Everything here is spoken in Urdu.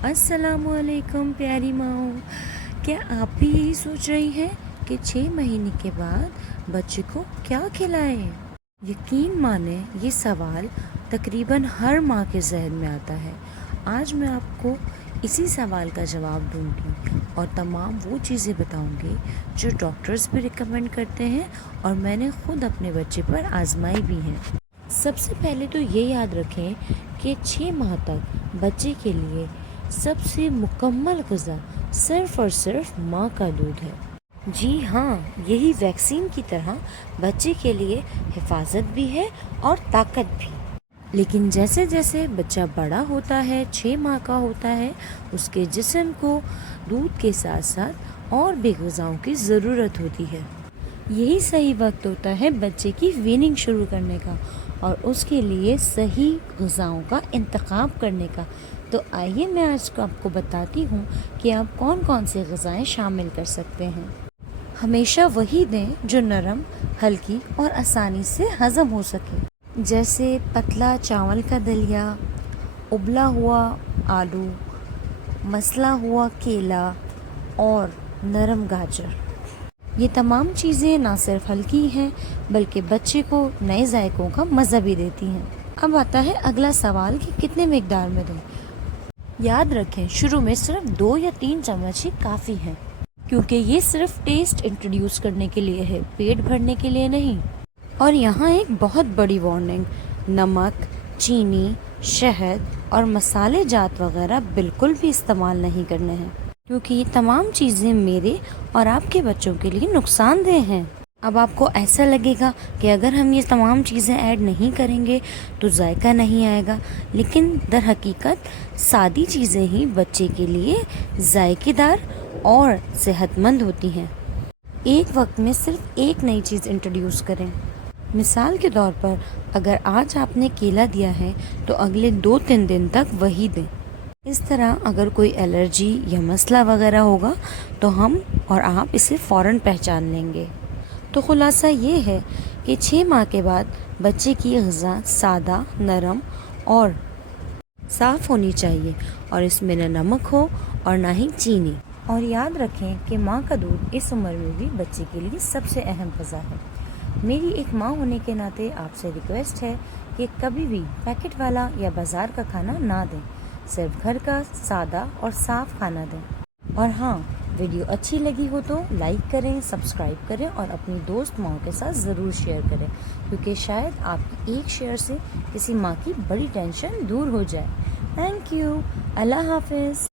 السلام علیکم پیاری ماؤں، کیا آپ بھی یہی سوچ رہی ہیں کہ 6 مہینے کے بعد بچے کو کیا کھلائیں؟ یقین مانیں یہ سوال تقریباً ہر ماں کے ذہن میں آتا ہے۔ آج میں آپ کو اسی سوال کا جواب دوں گی اور تمام وہ چیزیں بتاؤں گی جو ڈاکٹرز بھی ریکمینڈ کرتے ہیں اور میں نے خود اپنے بچے پر آزمائی بھی ہیں۔ سب سے پہلے تو یہ یاد رکھیں کہ 6 ماہ تک بچے کے لیے سب سے مکمل غذا صرف اور صرف ماں کا دودھ ہے۔ جی ہاں، یہی ویکسین کی طرح بچے کے لیے حفاظت بھی ہے اور طاقت بھی۔ لیکن جیسے جیسے بچہ بڑا ہوتا ہے، 6 ماہ کا ہوتا ہے، اس کے جسم کو دودھ کے ساتھ ساتھ اور بھی غذاؤں کی ضرورت ہوتی ہے۔ یہی صحیح وقت ہوتا ہے بچے کی ویننگ شروع کرنے کا اور اس کے لیے صحیح غذاؤں کا انتخاب کرنے کا۔ تو آئیے میں آج آپ کو بتاتی ہوں کہ آپ کون کون سے غذائیں شامل کر سکتے ہیں۔ ہمیشہ وہی دیں جو نرم، ہلکی اور آسانی سے ہضم ہو سکے، جیسے پتلا چاول کا دلیا، ابلا ہوا آلو، مسلا ہوا کیلا اور نرم گاجر۔ یہ تمام چیزیں نہ صرف ہلکی ہیں بلکہ بچے کو نئے ذائقوں کا مزہ بھی دیتی ہیں۔ اب آتا ہے اگلا سوال کہ کتنے مقدار میں دیں۔ یاد رکھیں شروع میں صرف 2 یا 3 چمچ ہی کافی ہیں، کیونکہ یہ صرف ٹیسٹ انٹروڈیوس کرنے کے لیے ہے، پیٹ بھرنے کے لیے نہیں۔ اور یہاں ایک بہت بڑی وارننگ، نمک، چینی، شہد اور مسالے جات وغیرہ بالکل بھی استعمال نہیں کرنے ہیں، کیونکہ یہ تمام چیزیں میرے اور آپ کے بچوں کے لیے نقصان دہ ہیں۔ اب آپ کو ایسا لگے گا کہ اگر ہم یہ تمام چیزیں ایڈ نہیں کریں گے تو ذائقہ نہیں آئے گا، لیکن در حقیقت سادی چیزیں ہی بچے کے لیے ذائقے دار اور صحت مند ہوتی ہیں۔ ایک وقت میں صرف ایک نئی چیز انٹروڈیوس کریں۔ مثال کے طور پر اگر آج آپ نے کیلا دیا ہے تو اگلے 2-3 دن تک وہی دیں۔ اس طرح اگر کوئی الرجی یا مسئلہ وغیرہ ہوگا تو ہم اور آپ اسے فوراً پہچان لیں گے۔ تو خلاصہ یہ ہے کہ 6 ماہ کے بعد بچے کی غذا سادہ، نرم اور صاف ہونی چاہیے اور اس میں نہ نمک ہو اور نہ ہی چینی۔ اور یاد رکھیں کہ ماں کا دودھ اس عمر میں بھی بچے کے لیے سب سے اہم غذا ہے۔ میری ایک ماں ہونے کے ناطے آپ سے ریکویسٹ ہے کہ کبھی بھی پیکٹ والا یا بازار کا کھانا نہ دیں، صرف گھر کا سادہ اور صاف کھانا دیں۔ اور ہاں، ویڈیو اچھی لگی ہو تو لائک کریں، سبسکرائب کریں اور اپنی دوست ماں کے ساتھ ضرور شیئر کریں، کیونکہ شاید آپ کی ایک شیئر سے کسی ماں کی بڑی ٹینشن دور ہو جائے۔ تھینک یو، اللہ حافظ۔